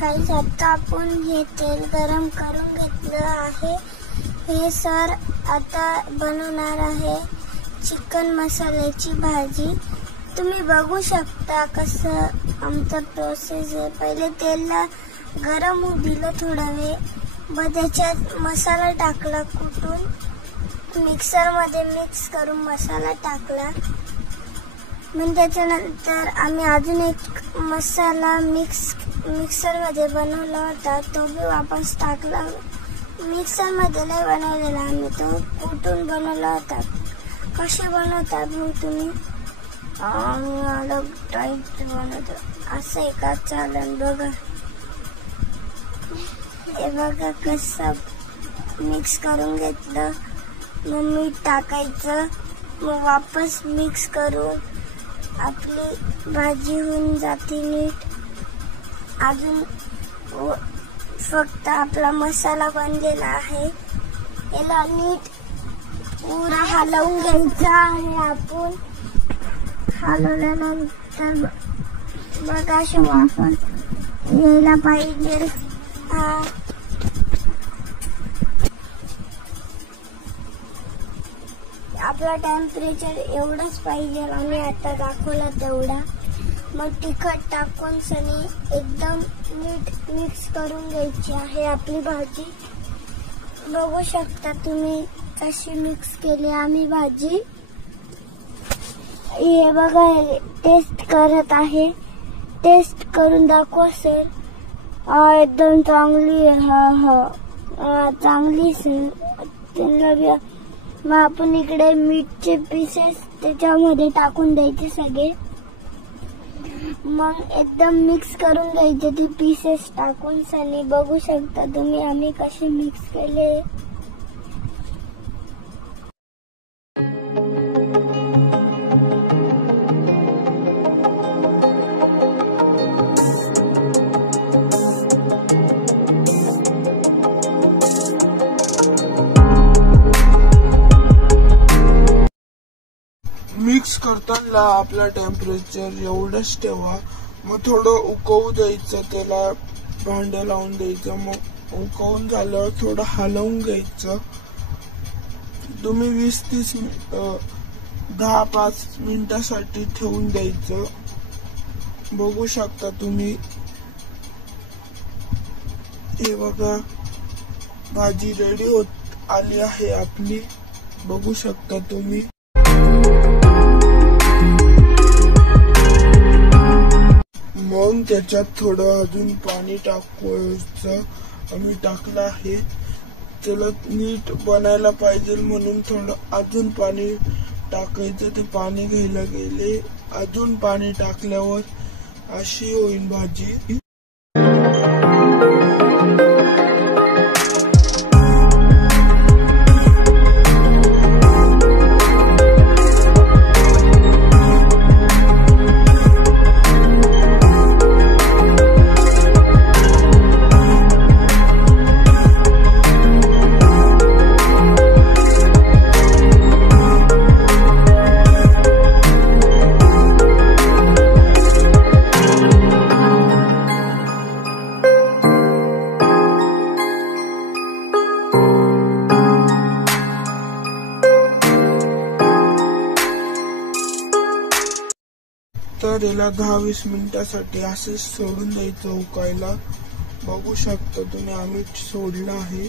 गाईस आता आपण हे तेल गरम करून घेतलं आहे। हे सर आता बनवणार आहे चिकन मसाल्याची भाजी। तुम्ही बघू शकता कसं आमचा प्रोसेस आहे। पहिले तेलला गरम होऊ दिलं थोडा वेळ, मग त्याच्यात मसाला टाकला, कुटून मिक्सर मध्ये मिक्स करून मसाला टाकला। मग त्याच्यानंतर आम्ही अजून एक मसाला मिक्सर मध्ये बनवला होता, तो भी वापस टाकला। मिक्सर मध्ये नाही बनवलेला आम्ही, तो कुटून बनवला होता। कसे बनवतात भाऊ तुम्ही? आम्ही अलग टाईप बनवतो। असं एका चालन बघा, हे बघा कसं मिक्स करून घेतलं। मग मीठ टाकायचं, मग वापस मिक्स करून आपली भाजी होऊन जाते नीट। अजून फक्त आपला मसाला बनलेला आहे, याला नीट पुरा हलवून घ्यायचा आहे। आपण हलवल्यानंतर बघा अशी वाफच यायला पाहिजे। आपला टेम्परेचर एवढंच पाहिजे, आम्ही आता दाखवला तेवढा। मग तिखट टाकून सनी एकदम नीट मिक्स करून घ्यायची आहे आपली भाजी। बघू शकता तुम्ही कशी मिक्स केली आम्ही भाजी। हे बघा टेस्ट करत आहे, टेस्ट करून दाखवा सर। एकदम चांगली आहे, चांगली सर। मग आपण इकडे मीठचे पीसेस त्याच्यामध्ये टाकून द्यायचे सगळे, मग एकदम मिक्स करून घ्यायचे ते पीसेस टाकून सनी। बघू शकता तुम्ही आम्ही कसे मिक्स केले। मिक्स करताना आपला टेम्परेचर एवढंच ठेवा। मग थोडं उकळू द्यायचं, त्याला भांडं लावून द्यायचं। मग उकळून झाल्यावर थोडं हलवून घ्यायचं। तुम्ही 10-5 मिनिटासाठी ठेवून द्यायचं। बघू शकता तुम्ही, हे बघा भाजी रेडी होत आली आहे आपली। बघू शकता तुम्ही। मग त्याच्यात थोडं अजून पाणी टाकायचं, आम्ही टाकलं आहे। त्याला नीट बनायला पाहिजे म्हणून थोडं अजून पाणी टाकायचं। ते पाणी घ्यायला गेले, अजून पाणी टाकल्यावर अशी होईल भाजी। तर याला 10-20 मिनिटासाठी असे सोडून द्यायचं उकळायला। बघू शकता तुम्ही आम्ही सोडलं आहे।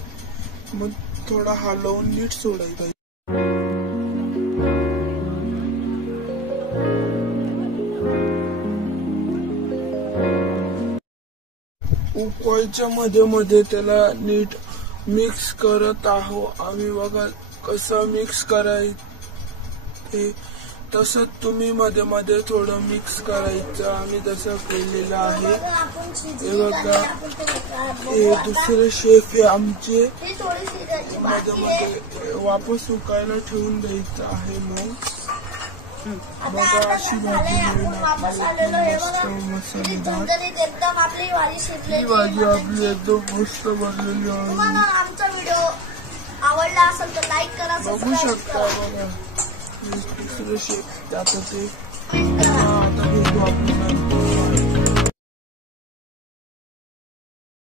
मग थोडा हलवून नीट सोडायचं। उकळायच्या मध्ये मध्ये त्याला नीट मिक्स करत आहो आम्ही। बघा कसं मिक्स करायचं, तसं तुम्ही मध्ये मध्ये थोडं मिक्स करायचं। आम्ही तसं केलेलं आहे। हे बघा हे दुसरे शेफ आहे आमचे, मध्ये मध्ये वापस उकायला ठेवून द्यायचं आहे। मग बघा अशी भाजी मिळून मसालेदार ही भाजी आपली एकदम मस्त बनलेली आहे। आवडला असेल तर लाईक करा, बघू शकता। बघा दुसरे शेफ आता ते आता भेटू आपण।